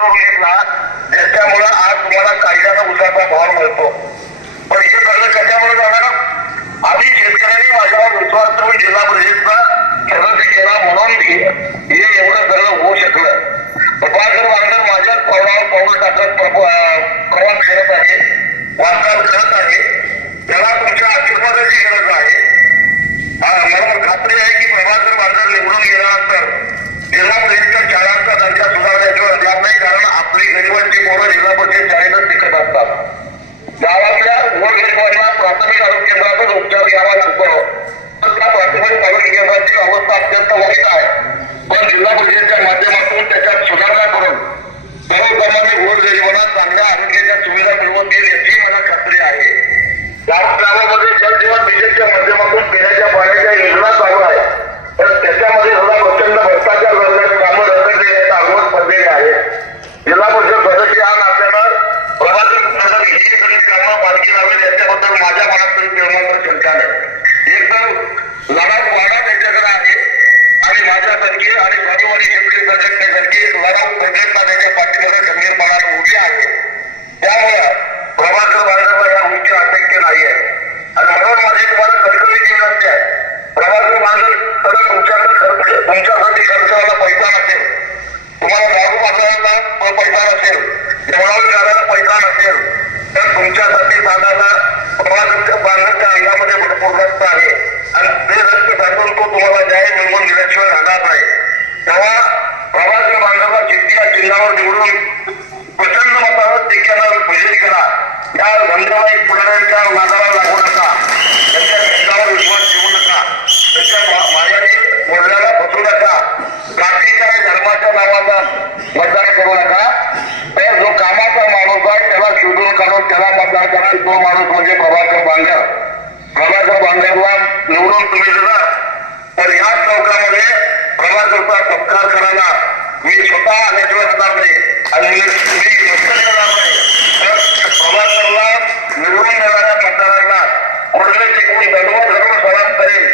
ज्याच्यामुळे आज तुम्हाला कायद्याचा उसाचा भाव मिळतो. पण हे सगळं कशामुळे झालं? आधी शेतकऱ्यांनी माझ्यावर विश्वास ठेवून जिल्हा परिषदचा सदस्य केला म्हणून हे एवढं सगळं होऊ शकलं. प्रभाकर बांगर माझ्याच पावलावर पाऊल टाकत प्रवास करत आहे, वाटचाल करत आहे. त्याला तुमच्या आशीर्वादाची गरज आहे. मला खात्री आहे की प्रभाकर बांगर निवडून गेल्यानंतर जिल्हा परिषदच्या शाळांचा दर्जा सुधारण्याशिवाय राहणार नाही. कारण आपली गरिबांची पोरं जिल्हा परिषद शाळेतच शिकत असतात. गावातल्या गोरगरिबांना प्राथमिक आरोग्य केंद्रातच उपचार घ्यावा लागतो. तर त्या प्राथमिक आरोग्य केंद्राची अवस्था अत्यंत वाईट आहे. पण जिल्हा परिषदेच्या माध्यमातून त्याच्यात सुधारणा करून सर्वसामान्य गोरगरिबांना चांगल्या आरोग्याच्या सुविधा मिळवून देईल याची मला खात्री आहे. गावामध्ये जलजीवन मिशनच्या माध्यमातून पिण्याच्या पाण्याच्या योजना चालू आहे. तर त्याच्यामध्ये सुद्धा प्रचंड भ्रष्टाचार झालेले कामं रखडलेल्या आगवत पडलेले आहेत. जिल्हा परिषद सदस्य हा नात्यानं प्रभाकर ही सगळी कामं मार्गी लावेल याच्याबद्दल माझ्या मनात तरी निर्माण शंका नाही. एक तर लढाऊ वाडा त्याच्याकडे आहे आणि माझ्यासारखी आणि स्वाभिमानी शेतकरी संघटनेसारखी एक लढाऊ संघटना त्याच्या पाठीमागे खंबीरपणाने उभी आहे. त्यामुळं प्रभाकर बांगरला या उच्च अशक्य नाही आहे. आणि म्हणून माझी तुम्हाला कधीकधी विनंती आहे, प्रभाकर बांगर तर तुमच्यासाठी खर्चाला पैसा नसेल, तुम्हाला दारू पाजवायला पैसा नसेल, जेवणाला करायला पैसा नसेल, तर तुमच्यासाठी सांगायला प्रभाकर बांगरच्या अंगामध्ये भरपूर रक्त आहे आणि ते रक्त साठवून तो तुम्हाला न्याय मिळवून दिल्याशिवाय राहणार नाही. तेव्हा प्रभाकर बांगरला जिद्दी या चिन्हावर निवडून प्रचंड मतावर देखील विजयी करा. या धंदेवाई पुढाऱ्यांच्या नादाला लागू नका, त्यांच्या शब्दावर विश्वास ठेवू नका, त्यांच्या मायाने बोलण्याला फसू नका, जातीच्या आणि धर्माच्या नावाचा मतदान करू नका. तर जो कामाचा माणूस आहे त्याला शोधून काढून त्याला मतदान करा. तो माणूस म्हणजे प्रभाकर बांगर. प्रभाकर बांगरला निवडून तुम्ही दिला तर याच चौकामध्ये प्रभाकरचा सत्कार करायला मी स्वतः आल्याशिवाय राहणार नाही आणि मी येणार नाही. तर प्रभाकरला निवडून देणाऱ्या मतदारांना कुठले टिकून दंडवत धरून सलाम करेल.